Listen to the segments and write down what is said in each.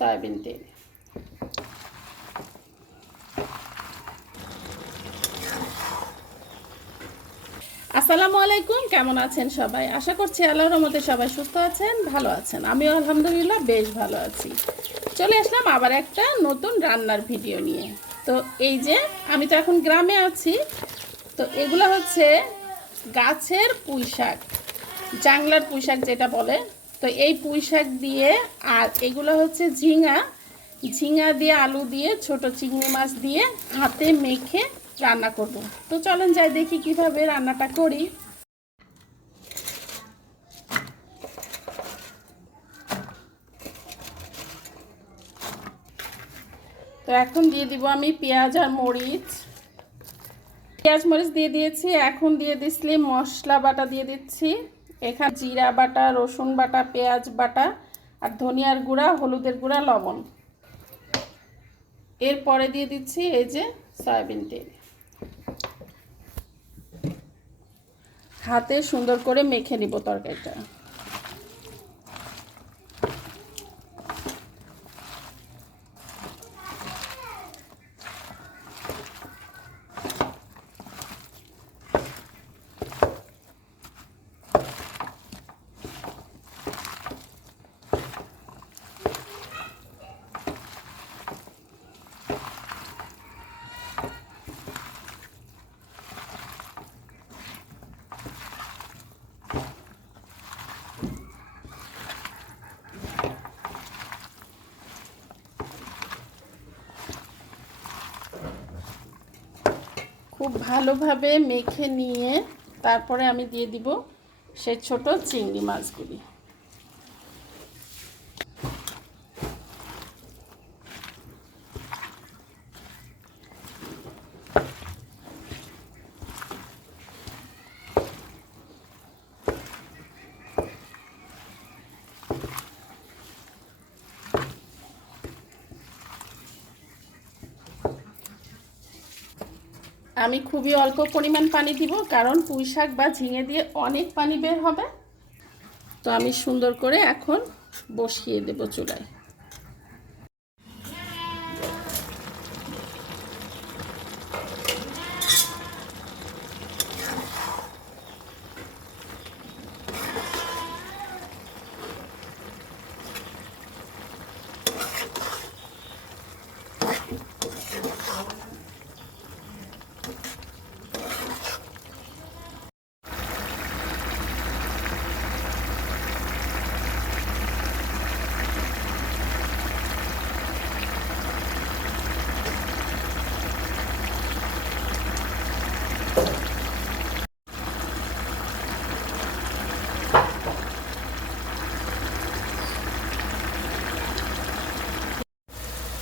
Soybean তেল আসসালামু আলাইকুম, কেমন আছেন সবাই? আশা করছি আল্লাহর রহমতে সবাই সুস্থ আছেন, ভালো আছেন। আমিও আলহামদুলিল্লাহ বেশ ভালো আছি। চলে আসলাম আবার একটা নতুন রান্নার ভিডিও নিয়ে। তো এই যে, আমি তো এখন গ্রামে আছি। তো এগুলো হচ্ছে গাছের পুঁই শাক জাংলার পুঁই শাক যেটা বলে। তো এই পুঁই শাক দিয়ে, আর এগুলো হচ্ছে ঝিঙা। ঝিঙা দিয়ে আলু দিয়ে, ছোট চিংড়ি মাছ দিয়ে হাতে মেখে রান্না করব। তো চলেন যাই দেখি কীভাবে রান্নাটা করি। তো এখন দিয়ে দিব আমি পেঁয়াজ আর মরিচ। পেঁয়াজ, মরিচ দিয়ে দিয়েছি, এখন দিয়ে দিচ্ছি মশলা বাটা দিয়ে দিচ্ছি। এখানে জিরা বাটা, রসুন বাটা, পেঁয়াজ বাটা আর ধনিয়ার গুঁড়া, হলুদের গুঁড়া, লবণ। এরপরে দিয়ে দিচ্ছি এই যে সয়াবিন তেল। হাতে সুন্দর করে মেখে নিব তরকারিটা। খুব ভালোভাবে মেখে নিয়ে তারপরে আমি দিয়ে দিব সে ছোট চিংড়ি মাছগুলি। আমি খুবই অল্প পরিমাণ পানি দিব, কারণ পুঁই শাক বা ঝিঙে দিয়ে অনেক পানি বের হবে। তো আমি সুন্দর করে এখন বসিয়ে দেব চুলায়।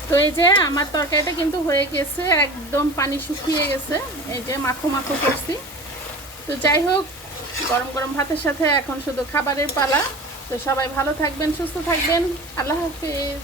তো এই যে আমার তরকারিটা কিন্তু হয়ে গেছে, একদম পানি শুকিয়ে গেছে। এই যে মাখো মাখো করছি। তো যাই হোক, গরম গরম ভাতের সাথে এখন শুধু খাবারের পালা। তো সবাই ভালো থাকবেন, সুস্থ থাকবেন। আল্লাহ হাফিজ।